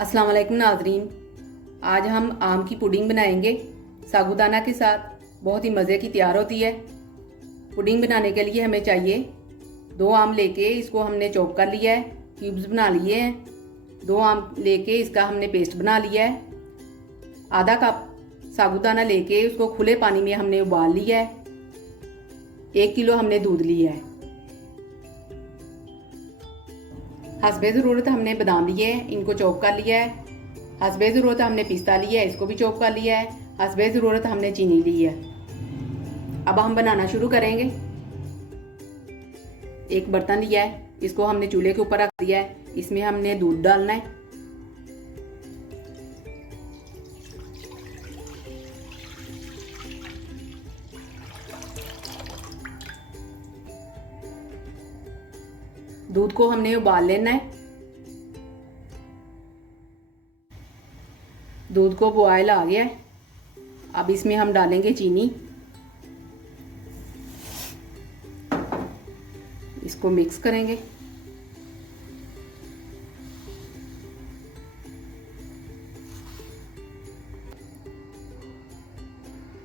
अस्सलाम वालेकुम नाजरीन। आज हम आम की पुडिंग बनाएंगे साबूदाना के साथ। बहुत ही मज़े की तैयार होती है। पुडिंग बनाने के लिए हमें चाहिए 2 आम लेके इसको हमने चॉप कर लिया है, क्यूब्स बना लिए हैं। 2 आम लेके इसका हमने पेस्ट बना लिया है। आधा कप साबूदाना लेके उसको खुले पानी में हमने उबाल लिया है। 1 किलो हमने दूध लिया है। हस्बे ज़रूरत हमने बादाम लिए हैं, इनको चॉप कर लिया है। हस्बे ज़रूरत हमने पिस्ता लिया है, इसको भी चॉप कर लिया है। हस्बे ज़रूरत हमने चीनी ली है। अब हम बनाना शुरू करेंगे। एक बर्तन लिया है, इसको हमने चूल्हे के ऊपर रख दिया है। इसमें हमने दूध डालना है। दूध को हमने उबाल लेना है। दूध को बॉयल आ गया है। अब इसमें हम डालेंगे चीनी। इसको मिक्स करेंगे।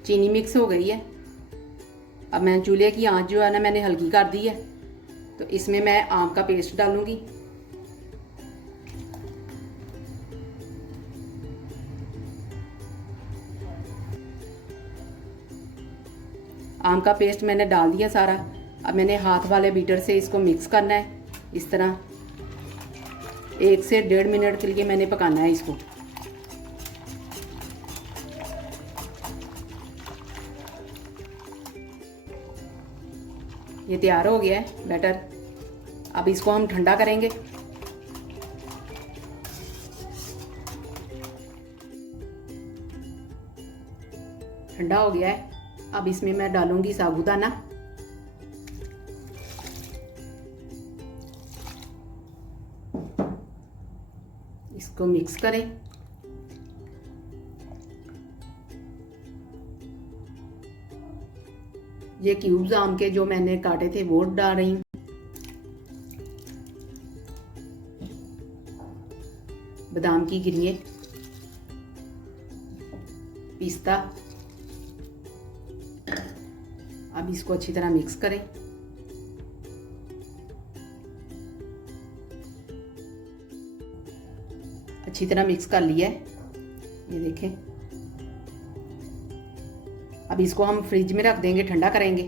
चीनी मिक्स हो गई है। अब मैं चूल्हे की आंच जो है ना मैंने हल्की कर दी है। तो इसमें मैं आम का पेस्ट डालूंगी। आम का पेस्ट मैंने डाल दिया सारा। अब मैंने हाथ वाले बीटर से इसको मिक्स करना है। इस तरह 1 से 1.5 मिनट के लिए मैंने पकाना है इसको। ये तैयार हो गया है बैटर। अब इसको हम ठंडा करेंगे। ठंडा हो गया है। अब इसमें मैं डालूंगी साबूदाना। इसको मिक्स करें। ये क्यूब्स आम के जो मैंने काटे थे वो डाल रही हूँ। बादाम की गिरिए, पिस्ता। अब इसको अच्छी तरह मिक्स करें। अच्छी तरह मिक्स कर लिया है, ये देखें। अब इसको हम फ्रिज में रख देंगे, ठंडा करेंगे।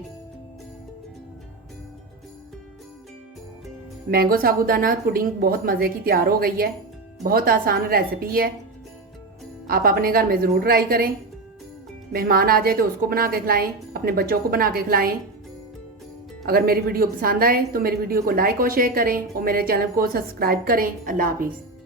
मैंगो साबूदाना पुडिंग बहुत मज़े की तैयार हो गई है। बहुत आसान रेसिपी है। आप अपने घर में ज़रूर ट्राई करें। मेहमान आ जाए तो उसको बना के खिलाएं, अपने बच्चों को बना के खिलाएं। अगर मेरी वीडियो पसंद आए तो मेरी वीडियो को लाइक और शेयर करें और मेरे चैनल को सब्सक्राइब करें। अल्लाह हाफिज़।